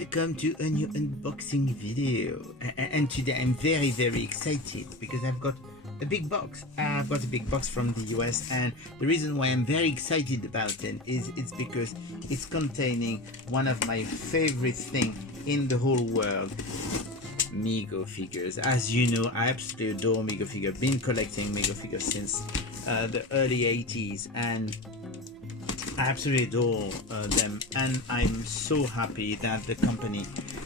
Welcome to a new unboxing video, and today I'm very excited because I've got a big box. I've got a big box from the US, and the reason why I'm very excited about it is it's because it's containing one of my favorite things in the whole world, MEGO figures. As you know, I absolutely adore MEGO figures. I've been collecting MEGO figures since the early 80s, and I absolutely adore them, and I'm so happy that the company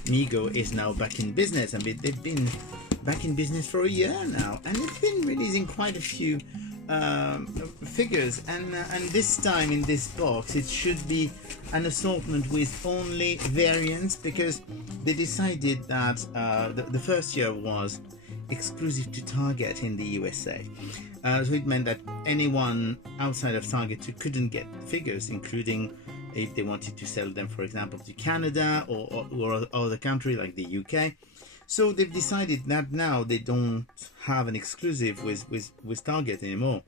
MEGO is now back in business. I mean, they've been back in business for a year now, and they've been releasing quite a few figures, and this time in this box it should be an assortment with only variants, because they decided that the first year was exclusive to Target in the USA. So it meant that anyone outside of Target couldn't get figures, including if they wanted to sell them, for example, to Canada or other country like the UK. So they've decided that now they don't have an exclusive with Target anymore.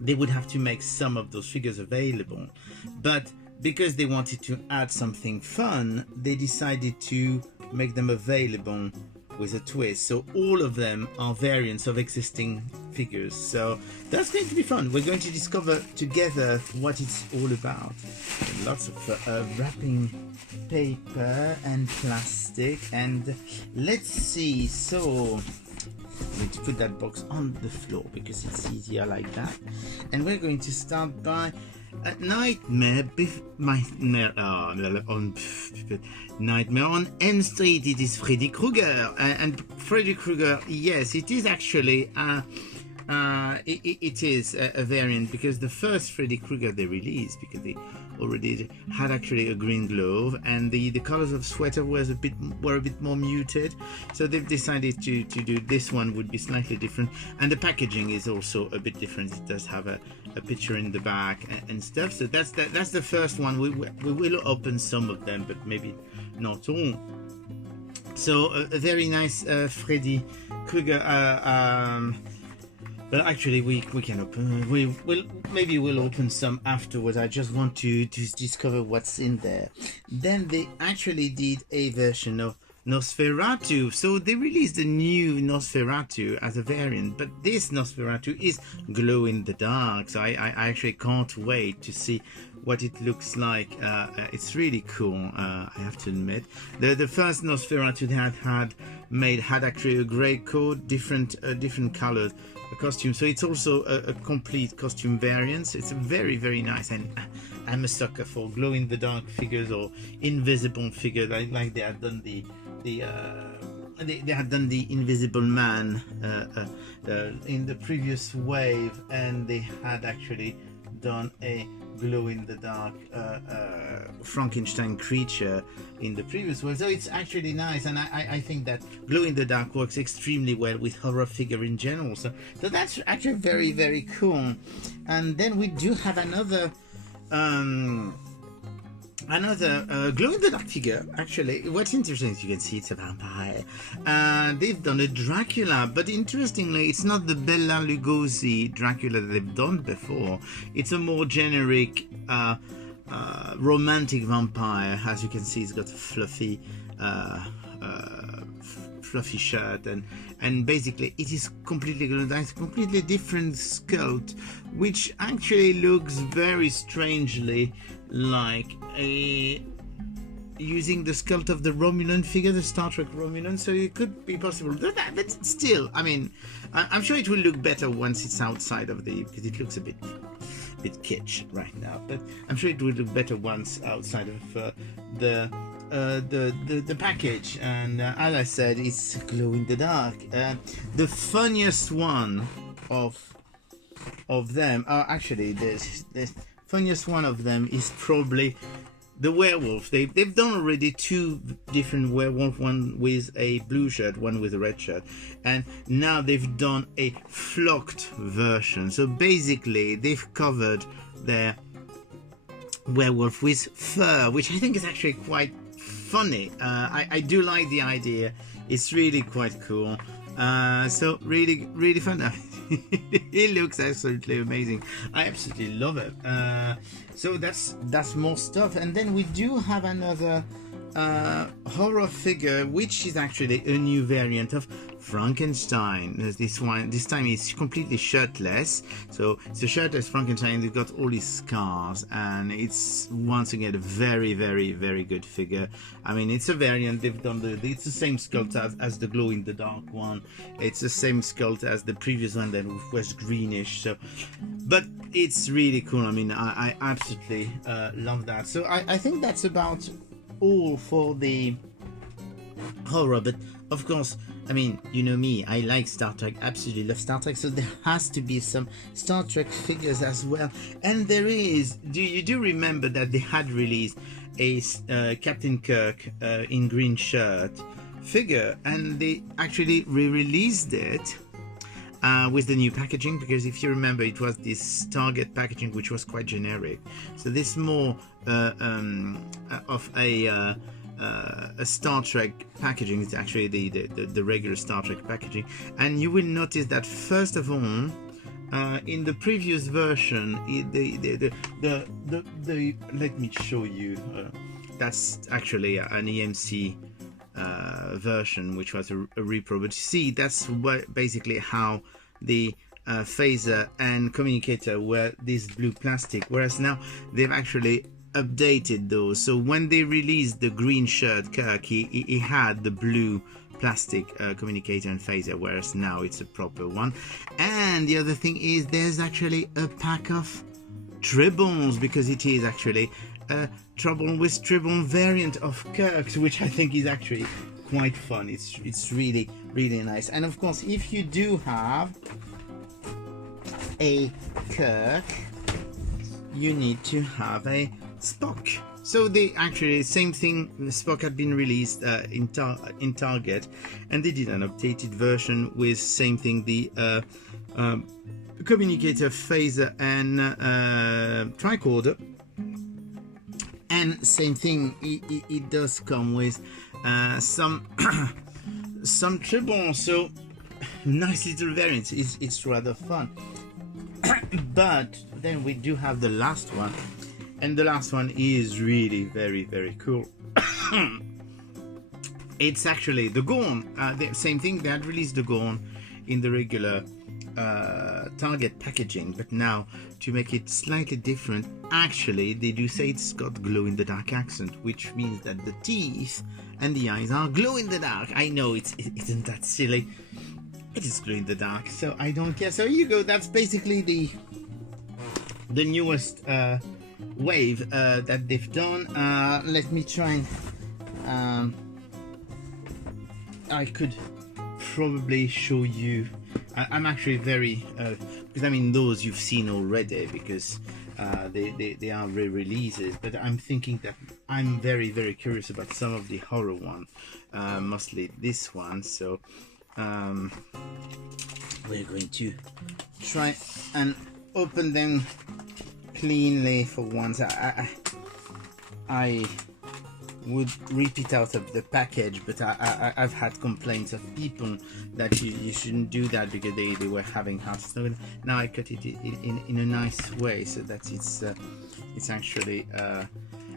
They would have to make some of those figures available, but because they wanted to add something fun, they decided to make them available with a twist. So all of them are variants of existing figures, so that's going to be fun. We're going to discover together what it's all about. Lots of wrapping paper and plastic, and let's see. So I'm going to put that box on the floor because it's easier like that, and we're going to start by Nightmare on Elm Street. It is Freddy Krueger, and Freddy Krueger, yes, it is actually it is a variant, because the first Freddy Krueger they released, because they already had actually a green glove, and the colors of sweater were a bit more muted, so they've decided to do this one would be slightly different, and the packaging is also a bit different. It does have a picture in the back and stuff. So that's the first one. We will open some of them, but maybe not all. So a very nice Freddy Krueger. But actually, we can open. We'll open some afterwards. I just want to discover what's in there. Then they actually did a version of Nosferatu. So they released a new Nosferatu as a variant, but this Nosferatu is glow in the dark. So I actually can't wait to see what it looks like. It's really cool, I have to admit. The first Nosferatu they had actually a grey coat, different colors, a costume. So it's also a complete costume variant. It's very nice, and I'm a sucker for glow in the dark figures or invisible figures. Like they had done they had done the Invisible Man in the previous wave, and they had actually done a glow in the dark Frankenstein creature in the previous one. So it's actually nice, and I think that glow in the dark works extremely well with horror figure in general. So that's actually very cool. And then we do have another glow in the dark figure. Actually, what's interesting is you can see it's a vampire. They've done a Dracula, but interestingly, it's not the Bela Lugosi Dracula that they've done before. It's a more generic romantic vampire. As you can see, it's got a fluffy shirt, and basically it is completely completely different sculpt, which actually looks very strangely like using the sculpt of the Romulan figure, the Star Trek Romulan. So it could be possible, but still, I mean, I'm sure it will look better once it's outside of because it looks a bit kitsch right now, but I'm sure it will look better once outside of the package. And as I said, it's glow in the dark. The funniest one of them actually the funniest one of them is probably the werewolf. They've done already two different werewolf, one with a blue shirt, one with a red shirt, and now they've done a flocked version. So basically they've covered their werewolf with fur, which I think is actually quite funny. I do like the idea. It's really quite cool. So really fun. It looks absolutely amazing. I absolutely love it. So that's more stuff. And then we do have another horror figure, which is actually a new variant of Frankenstein. This one, this time, is completely shirtless. So it's a shirtless Frankenstein. They've got all his scars, and it's once again a very, very, very good figure. I mean, it's a variant. They've done it's the same sculpt as the glow in the dark one. It's the same sculpt as the previous one that was greenish. So, but it's really cool. I mean, I absolutely love that. So I think that's about all for the horror. But of course, I mean, you know me, I like Star Trek, absolutely love Star Trek, so there has to be some Star Trek figures as well. And there is, you do remember that they had released a Captain Kirk in green shirt figure, and they actually re-released it with the new packaging, because if you remember, it was this Target packaging which was quite generic. So this more of a Star Trek packaging. It's actually the regular Star Trek packaging, and you will notice that first of all, in the previous version, the let me show you. That's actually an EMC version, which was a repro. But you see, that's basically how the phaser and communicator were this blue plastic, whereas now they've actually updated those. So when they released the green shirt Kirk, he had the blue plastic communicator and phaser, whereas now it's a proper one. And the other thing is, there's actually a pack of tribbles, because it is actually a trouble with tribble variant of Kirk's, which I think is actually quite fun. It's really, really nice. And of course, if you do have a Kirk, you need to have a Spock. So they actually, same thing, Spock had been released in Target, and they did an updated version with same thing, the communicator, phaser and tricorder. And same thing, it does come with some some tribbles, so nice little variants. It's rather fun. But then we do have the last one, and the last one is really very, very cool. It's actually the Gorn. The same thing, they had released the Gorn in the regular Target packaging, but now to make it slightly different, actually they do say it's got glow in the dark accent, which means that the teeth and the eyes are glow in the dark. I know it isn't that silly. It is glow in the dark, so I don't care. So you go. That's basically the newest wave that they've done. Let me try and I could probably show you. I'm actually very because I mean those you've seen already, because they are re-releases, but I'm thinking that I'm very, very curious about some of the horror ones, mostly this one. So we're going to try and open them cleanly for once. I would rip it out of the package, but I've had complaints of people that you shouldn't do that because they were having hard snow. Now I cut it in a nice way so that it's actually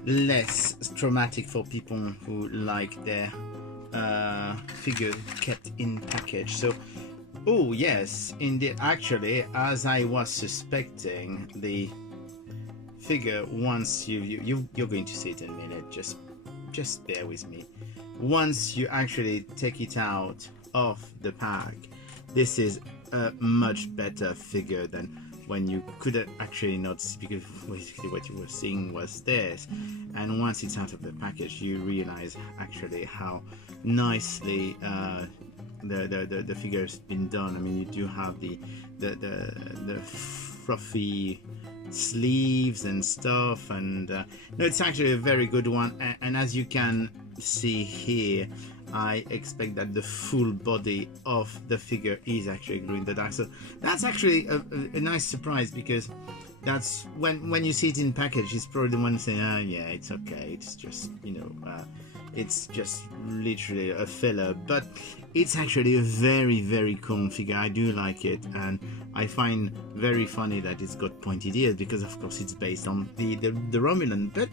less traumatic for people who like their figure kept in package. So oh yes, indeed, actually, as I was suspecting, the figure, once you're going to see it in a minute, just bear with me. Once you actually take it out of the pack, this is a much better figure than when you could actually not see, because basically what you were seeing was this, and once it's out of the package you realize actually how nicely the figure's been done. I mean, you do have the fluffy sleeves and stuff, and no, it's actually a very good one. And as you can see here, I expect that the full body of the figure is actually glow in the dark. So that's actually a nice surprise, because that's when you see it in package, it's probably the one saying, oh yeah, it's okay, it's just, you know, it's just literally a filler. But it's actually a very, very cool figure. I do like it, and I find very funny that it's got pointed ears, because of course it's based on the Romulan. But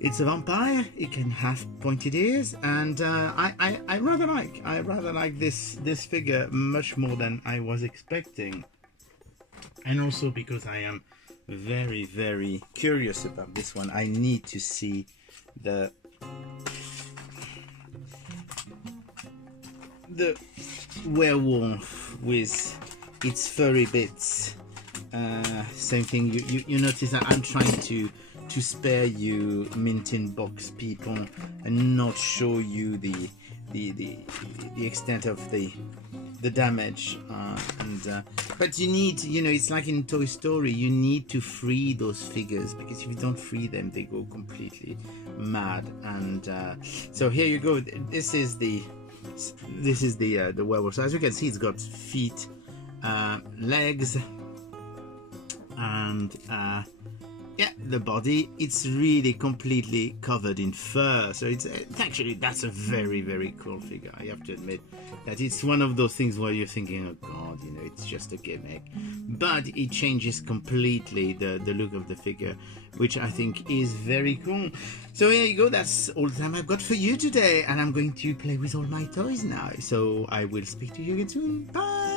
It's a vampire. It can have pointed ears, and I rather like this figure much more than I was expecting, and also because I am very, very curious about this one. I need to see the werewolf with its furry bits. Same thing. You notice that I'm trying to spare you mint in box people and not show you the extent of the damage, but you need, it's like in Toy Story, you need to free those figures, because if you don't free them they go completely mad. And so here you go. This is the werewolf. So as you can see, it's got feet, legs, and yeah, the body. It's really completely covered in fur, so it's actually, that's a very, very cool figure. I have to admit that it's one of those things where you're thinking, oh god, it's just a gimmick, but it changes completely the look of the figure, which I think is very cool. So here you go. That's all the time I've got for you today, and I'm going to play with all my toys now, so I will speak to you again soon. Bye.